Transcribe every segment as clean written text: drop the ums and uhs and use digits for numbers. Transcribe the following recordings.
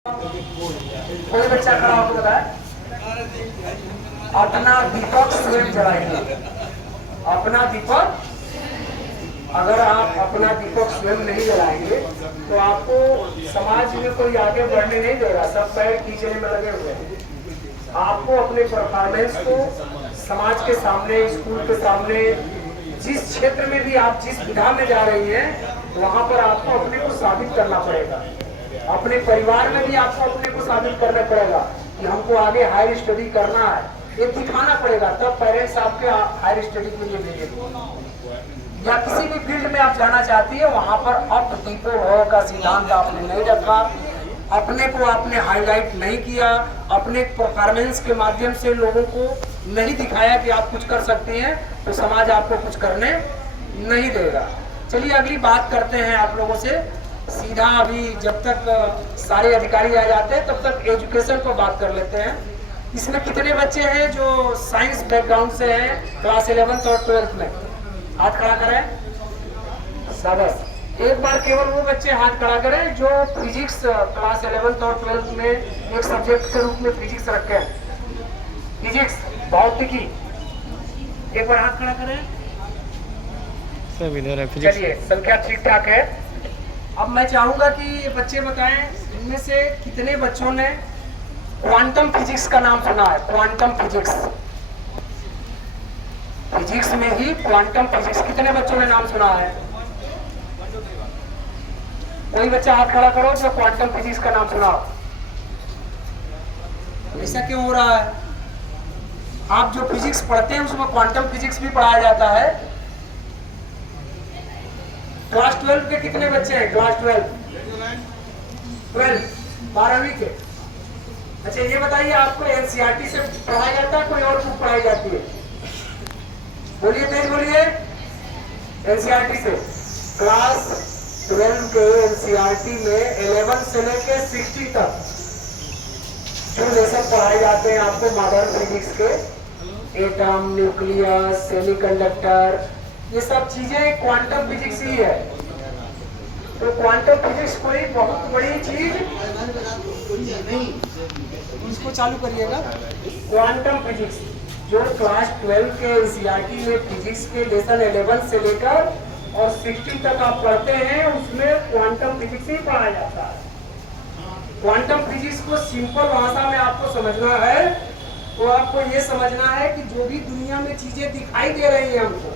कोई बच्चा खड़ा होकर बताए, अपना दीपक स्वयं जलाएंगे। अपना दीपक, अगर आप अपना दीपक स्वयं नहीं जलाएंगे तो आपको समाज में कोई आगे बढ़ने नहीं देगा, सब पैर खींचने में लगे हुए हैं। आपको अपने परफॉर्मेंस को समाज के सामने, स्कूल के सामने, जिस क्षेत्र में भी आप जिस विधा में जा रही हैं वहां पर आपको अपने को साबित करना पड़ेगा। अपने परिवार में भी आपको अपने को साबित करना पड़ेगा कि हमको आगे हायर स्टडी करना है, ये दिखाना पड़ेगा, तब पेरेंट्स आपके हायर स्टडी के लिए भेजेंगे। या किसी भी फील्ड में आप जाना चाहती है वहां पर अप दीपो भव का सिद्धांत आपने नहीं रखा, अपने को आपने हाईलाइट नहीं किया, अपने परफॉर्मेंस के माध्यम से लोगों को नहीं दिखाया कि आप कुछ कर सकते हैं, तो समाज आपको कुछ करने नहीं देगा। चलिए अगली बात करते हैं आप लोगों से सीधा। अभी जब तक सारे अधिकारी आ जाते हैं तब तक एजुकेशन पर बात कर लेते हैं। इसमें कितने बच्चे हैं जो साइंस बैकग्राउंड से हैं क्लास 11th और 12th में? हाथ खड़ा करें। शाबाश। एक बार केवल वो बच्चे हाथ खड़ा करें जो फिजिक्स क्लास 11th और 12th में एक सब्जेक्ट के रूप में फिजिक्स रखे हैं। फिजिक्स, भौतिकी, एक बार हाथ खड़ा करें। चलिए संख्या ठीक ठाक है। अब मैं चाहूंगा कि बच्चे बताएं इनमें से कितने बच्चों ने क्वांटम फिजिक्स का नाम सुना है। क्वांटम फिजिक्स, फिजिक्स में ही क्वांटम फिजिक्स, कितने बच्चों ने नाम सुना है? कोई बच्चा हाथ खड़ा करो जो क्वांटम फिजिक्स का नाम सुना। ऐसा क्यों हो रहा है? आप जो फिजिक्स पढ़ते हैं उसमें क्वांटम फिजिक्स भी पढ़ाया जाता है। क्लास 12 के कितने बच्चे हैं? क्लास 12 12वीं के। अच्छा ये बताइए, आपको एनसीईआरटी से पढ़ाया जाता है, कोई और बुक पढ़ाई जाती है? बोलिए, तेज बोलिए। एनसीईआरटी से। क्लास 12 के एनसीईआरटी में 11 से लेके 60 तक जो लेसन पढ़ाए जाते हैं आपको मॉडर्न फिजिक्स के, एटम, न्यूक्लियस, सेमीकंडक्टर, ये सब चीजें क्वांटम फिजिक्स ही है। तो क्वांटम फिजिक्स कोई बहुत बड़ी चीज, इसको चालू करिएगा। क्वांटम फिजिक्स जो क्लास 12 के एनसीईआरटी में फिजिक्स के लेसन 11 से लेकर और 60 तक आप पढ़ते हैं, उसमें क्वांटम फिजिक्स ही पढ़ाया जाता है। क्वांटम फिजिक्स को सिंपल भाषा में आपको समझना है तो आपको ये समझना है कि जो भी दुनिया में चीजें दिखाई दे रही है हमको,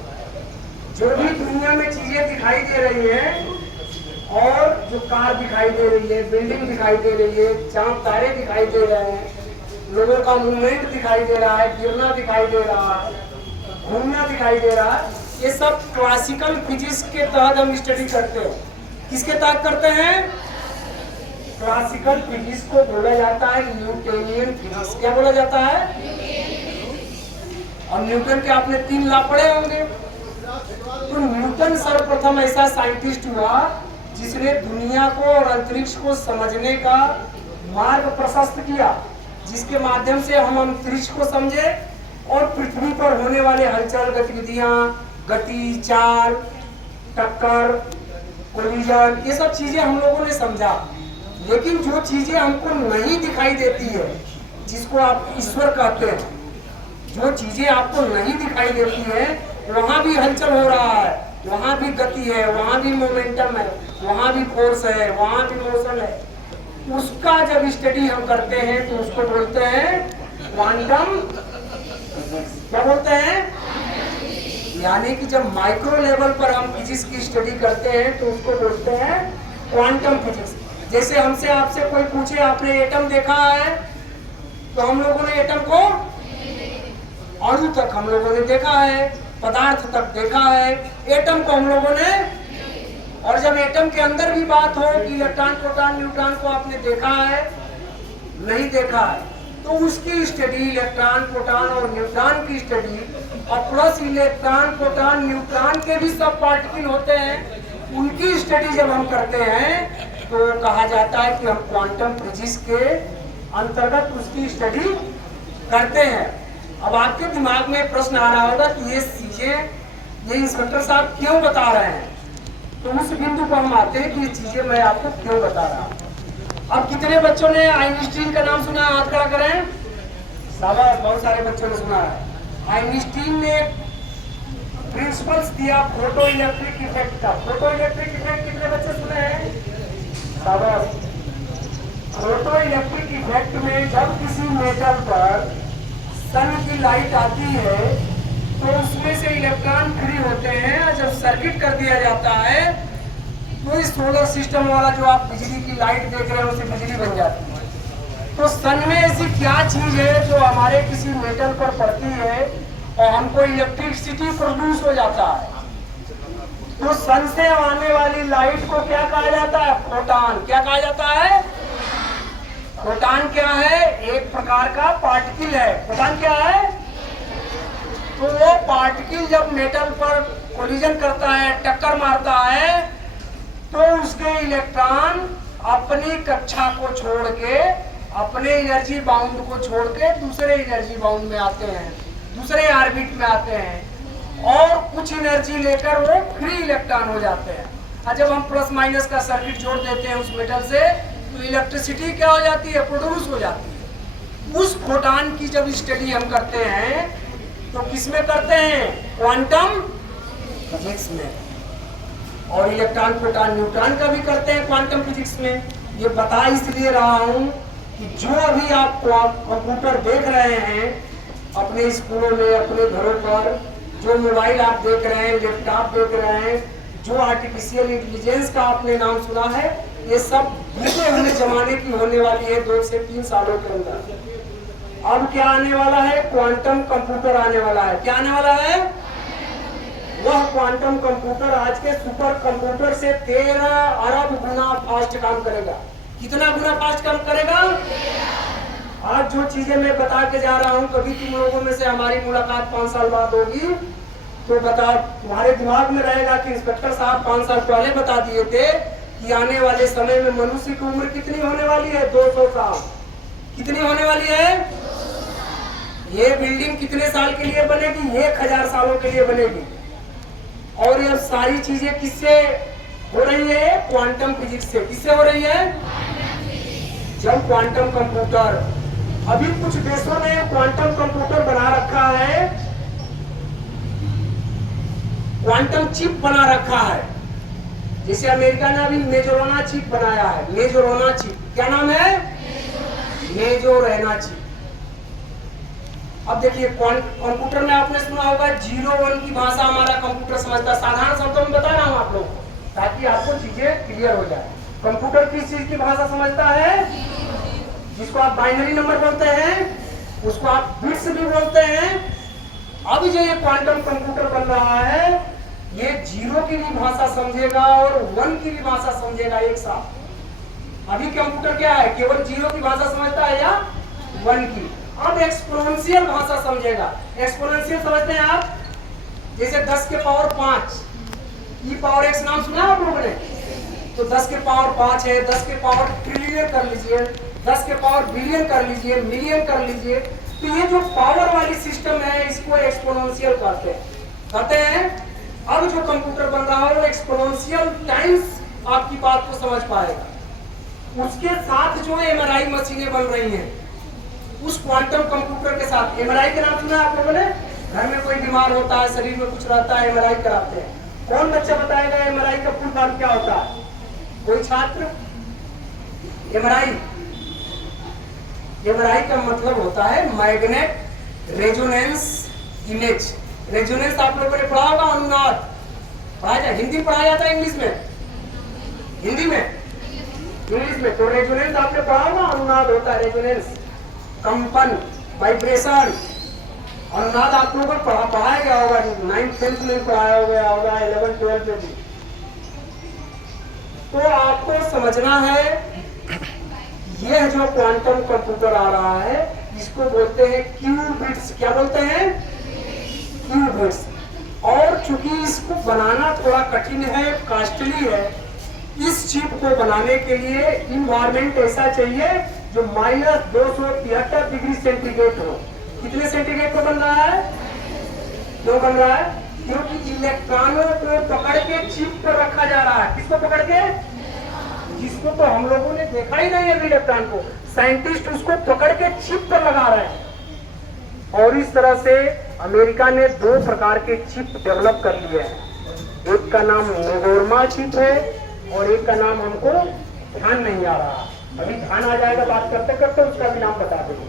जो भी दुनिया में चीजें दिखाई दे रही हैं, और जो कार दिखाई दे रही है, बिल्डिंग दिखाई दे रही है, चांद तारे दिखाई दे रहे हैं, लोगों का मूवमेंट दिखाई दे रहा है, गिरना दिखाई दे रहा है, घूमना दिखाई दे रहा है, ये सब क्लासिकल फिजिक्स के तहत हम स्टडी करते हैं। किसके तहत करते हैं? क्लासिकल फिजिक्स को बोला जाता है न्यूटोनियन फिजिक्स। क्या बोला जाता है? और न्यूटन के आपने 3 लॉ पढ़े होंगे। तो न्यूटन सर्वप्रथम ऐसा साइंटिस्ट हुआ जिसने दुनिया को और अंतरिक्ष को समझने का मार्ग प्रशस्त किया, जिसके माध्यम से हम अंतरिक्ष को समझे और पृथ्वी पर होने वाले हलचल, गतिविधियां, गति, चाल, टक्कर, कोलिजन, ये सब चीजें हम लोगों ने समझा। लेकिन जो चीजें हमको नहीं दिखाई देती है, जिसको आप ईश्वर कहते हैं, जो चीजें आपको नहीं दिखाई देती है, वहां भी हलचल हो रहा है, वहां भी गति है, वहां भी मोमेंटम है, वहां भी फोर्स है, वहां भी मोशन है, उसका जब स्टडी हम करते हैं तो उसको बोलते हैं क्वांटम। क्या बोलते हैं? यानी कि जब माइक्रो लेवल पर हम फिजिक्स की स्टडी करते हैं तो उसको बोलते हैं क्वांटम फिजिक्स। जैसे हमसे आपसे कोई पूछे आपने एटम देखा है, तो हम लोगों ने एटम को अणु तक हम लोगों ने देखा है, पदार्थ तक देखा है, एटम को हम लोगों ने। और जब एटम के अंदर भी बात हो कि इलेक्ट्रॉन, प्रोटॉन, न्यूट्रॉन को आपने देखा है, नहीं देखा है, तो उसकी स्टडी, इलेक्ट्रॉन, प्रोटॉन और न्यूट्रॉन की स्टडी, और प्लस इलेक्ट्रॉन, प्रोटॉन, न्यूट्रॉन के भी सब पार्टिकल होते हैं, उनकी स्टडी जब हम करते हैं तो कहा जाता है कि हम क्वांटम फिजिक्स के अंतर्गत उसकी स्टडी करते हैं। अब आपके दिमाग में प्रश्न आ रहा होगा कि ये चीजें ये इंस्पेक्टर साहब क्यों बता रहे हैं, तो उस बिंदु पर हम आते हैं कि ये चीजें मैं आपको क्यों बता रहा हूँ। अब कितने बच्चों ने आइंस्टीन का नाम सुना है? हाथ खड़ा करें। शाबाश, बहुत सारे बच्चों ने सुना है। आइंस्टीन ने प्रिंसिपल्स दिया फोटो इलेक्ट्रिक इफेक्ट का। फोटो इलेक्ट्रिक इफेक्ट कितने बच्चे सुने हैं? शाबाश। फोटो इलेक्ट्रिक इफेक्ट में जब किसी मेटल पर सन की लाइट आती है तो उसमें से इलेक्ट्रॉन फ्री होते हैं, और जब सर्किट कर दिया जाता है तो इस सोलर सिस्टम वाला जो आप बिजली की लाइट देख रहे हैं उससे बिजली बन जाती है। तो सन में ऐसी क्या चीज है जो हमारे किसी मेटल पर पड़ती है और हमको इलेक्ट्रिसिटी प्रोड्यूस हो जाता है? तो सन से आने वाली लाइट को क्या कहा जाता है? फोटॉन। क्या कहा जाता है? फोटॉन क्या है? एक प्रकार का पार्टिकल है। फोटॉन क्या है? तो वो पार्टिकल जब मेटल पर कोलिजन करता है, टक्कर मारता है, तो उसके इलेक्ट्रॉन अपनी कक्षा को छोड़ के, अपने एनर्जी बाउंड को छोड़ के दूसरे एनर्जी बाउंड में आते हैं, दूसरे ऑर्बिट में आते हैं, और कुछ एनर्जी लेकर वो फ्री इलेक्ट्रॉन हो जाते हैं। और जब हम प्लस माइनस का सर्किट जोड़ देते हैं उस मेटल से, तो इलेक्ट्रिसिटी क्या हो जाती है? प्रोड्यूस हो जाती है। उस फोटॉन की जब स्टडी हम करते हैं तो किसमें करते हैं? क्वांटम फिजिक्स में। और इलेक्ट्रॉन प्रोटॉन न्यूट्रॉन का भी करते हैं क्वांटम फिजिक्स में। ये बता इसलिए रहा हूं कि जो अभी आप कंप्यूटर देख रहे हैं अपने स्कूलों में, अपने घरों पर, जो मोबाइल आप देख रहे हैं, लैपटॉप देख रहे हैं, जो आर्टिफिशियल इंटेलिजेंस का आपने नाम सुना है, ये सब बीते हुए जमाने की होने वाली है 2 से 3 सालों के अंदर। अब क्या आने वाला है? क्वांटम कंप्यूटर आने वाला है। क्या आने वाला है? वह क्वांटम कंप्यूटर आज के सुपर कंप्यूटर से 13 अरब गुना फास्ट काम करेगा। कितना गुना फास्ट काम करेगा? आज जो चीजें मैं बता के जा रहा हूं, कभी तुम लोगों में से हमारी मुलाकात 5 साल बाद होगी तो बता, तुम्हारे दिमाग में रहेगा कि इंस्पेक्टर साहब 5 साल पहले बता दिए थे कि आने वाले समय में मनुष्य की उम्र कितनी होने वाली है? 200 साल। कितनी होने वाली है? ये बिल्डिंग कितने साल के लिए बनेगी? 1000 सालों के लिए बनेगी। और ये सारी चीजें किससे हो रही है? क्वांटम फिजिक्स से। किससे हो रही है? जब क्वांटम कंप्यूटर, अभी कुछ देशों ने क्वांटम कंप्यूटर बना रखा है, क्वांटम चिप बना रखा है। जैसे अमेरिका ने अभी मेजोरोना चिप बनाया है। मेजोरोना चिप, क्या नाम है? मेजोरोना चिप। अब देखिए कंप्यूटर में आपने सुना होगा 0-1 की भाषा हमारा कंप्यूटर समझता है। साधारण शब्दों में बता रहा हूं आप लोगों को ताकि आपको चीजें क्लियर हो जाए। कंप्यूटर किस चीज की भाषा समझता है? जिसको आप बाइनरी नंबर बोलते हैं, उसको आप बिट्स भी बोलते हैं। अब जो ये क्वांटम कंप्यूटर बन रहा है, ये 0 की भी भाषा समझेगा और 1 की भी भाषा समझेगा एक साथ। अभी कंप्यूटर क्या है? केवल 0 की भाषा समझता है या 1 की। अब एक्सपोनेंशियल भाषा समझेगा। एक्सपोनेंशियल समझते हैं आप? जैसे 10 के पावर 5, ई पावर एक्स नाम सुना आप लोगों ने? तो 10 के पावर 5 है, 10 के पावर ट्रिलियन कर लीजिए, 10 के पावर बिलियन कर लीजिए, मिलियन कर लीजिए। तो ये जो पावर वाली सिस्टम है इसको एक्सपोनेंशियल कहते हैं। अब जो कंप्यूटर बन रहा है वो एक्सपोनेंशियल टाइम्स आपकी बात को समझ पाएगा। उसके साथ जो एमआरआई मशीनें बन रही हैं, उस क्वांटम कंप्यूटर के साथ, एमआरआई के नाम सुना आप लोगों ने? घर में कोई बीमार होता है, शरीर में कुछ रहता है, एमआरआई कराते हैं। कौन बच्चा बताएगा एमआरआई का फुल फॉर्म क्या होता है? कोई छात्र? एमआरआई का मतलब होता है मैग्नेट रेजोनेंस इमेज। रेजोनेंस आप लोगों ने पढ़ा होगा, अनुनाद पढ़ा जाए। हिंदी पढ़ाया जाता है इंग्लिश में? हिंदी में, इंग्लिश में। तो रेजोनेंस आपने पढ़ा होगा, अनुनाद होता है रेजोनेंस, कंपन, वाइब्रेशन। अनुनाद आप लोगों को पढ़ाया गया होगा, 9th 10th में पढ़ाया होगा, 11th 12th में भी। तो आपको समझना है यह जो क्वांटम कंप्यूटर आ रहा है इसको बोलते हैं क्यूबिट्स। क्या बोलते हैं? क्यूबिट्स। और चूंकि इसको बनाना थोड़ा कठिन है, कॉस्टली है, इस चिप को बनाने के लिए इन्वायरमेंट ऐसा चाहिए जो -273 डिग्री सेंटीग्रेड हो। कितने सेंटीग्रेड पर बन रहा है? क्यों बन रहा है? क्योंकि इलेक्ट्रॉनों को पकड़ के चिप पर रखा जा रहा है। किसको पकड़ के? जिसको तो हम लोगों ने देखा ही नहीं अभी इलेक्ट्रॉन को, साइंटिस्ट उसको पकड़ के चिप पर लगा रहे हैं। और इस तरह से अमेरिका ने 2 प्रकार के चिप डेवलप कर लिए हैं। एक का नाम नोवोर्मा चिप है और एक का नाम हमको ध्यान नहीं आ रहा, अभी ध्यान आ जाएगा बात करते करते उसका भी नाम बता देंगे।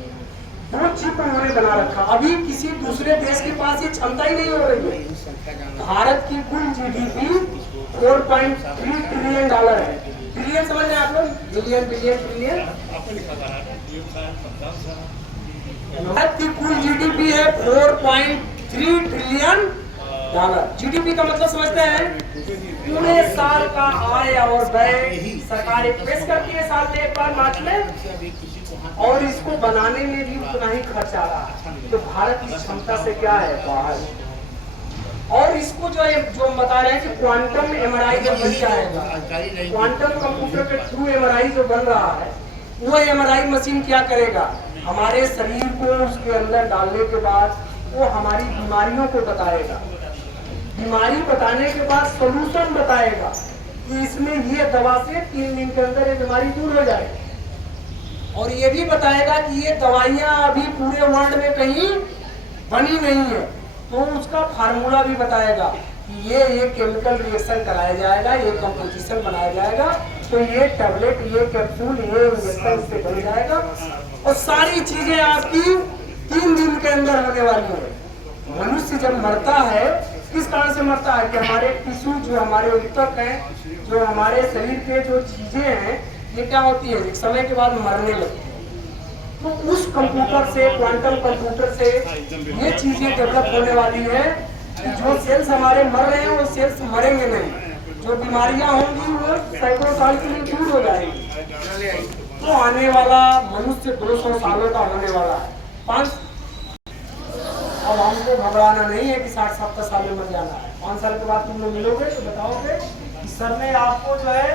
2 चिप उन्होंने बना रखा, अभी किसी दूसरे देश के पास ये क्षमता ही नहीं हो रही है। भारत की कुल जीडीपी 4.3 ट्रिलियन डॉलर है। ट्रिलियन समझ रहे हैं आप लोग, बिलियन बिलियन ट्रिलियन। भारत की कुल जीडीपी है 4.3 ट्रिलियन डॉलर। जीडीपी का मतलब समझते हैं, पूरे साल का आय और व्यय सरकार पेश करती है साल में एक बार मार्च में, और इसको बनाने में भी उतना ही खर्च आ रहा है। तो भारत की क्षमता से क्या है बाहर। और इसको जो है जो बता रहे हैं कि क्वांटम एमआरआई जब बन जाएगा, क्वांटम कंप्यूटर के थ्रू एमआरआई जो बन रहा है, वो एमआरआई मशीन क्या करेगा, हमारे शरीर को उसके अंदर डालने के बाद वो हमारी बीमारियों को बताएगा। बीमारी बताने के बाद सोल्यूशन बताएगा कि इसमें ये दवा से 3 दिन के अंदर ये बीमारी दूर हो जाएगी। और ये भी बताएगा कि ये दवाइयाँ अभी पूरे वर्ल्ड में कहीं बनी नहीं है, तो उसका फार्मूला भी बताएगा कि ये केमिकल रिएक्शन कराया जाएगा, ये कंपोजिशन बनाया जाएगा, तो ये टैबलेट, ये कैप्सूल, ये इंजेक्शन से बन जाएगा। और सारी चीजें आपकी 3 दिन के अंदर होने वाली है। मनुष्य जब मरता है किस कारण से मरता है कि हमारे टिश्यू, जो हमारे ऊतक हैं, जो हमारे शरीर के जो चीजें हैं, ये क्या होती है, एक समय के बाद मरने लगती है। तो उस कंप्यूटर से, क्वांटम कंप्यूटर से ये चीजें डेवलप होने वाली है कि जो सेल्स हमारे मर रहे हैं वो सेल्स मरेंगे नहीं, जो बीमारियां होंगी वो सैकड़ों साल के लिए दूर हो जाएंगी। तो आने वाला मनुष्य 200 सालों का होने वाला है। 5 अब हमको घबराना नहीं है कि 60-70 साल में मर जाना है। 5 साल के बाद तुम लोग मिलोगे तो बताओगे कि सर ने आपको जो है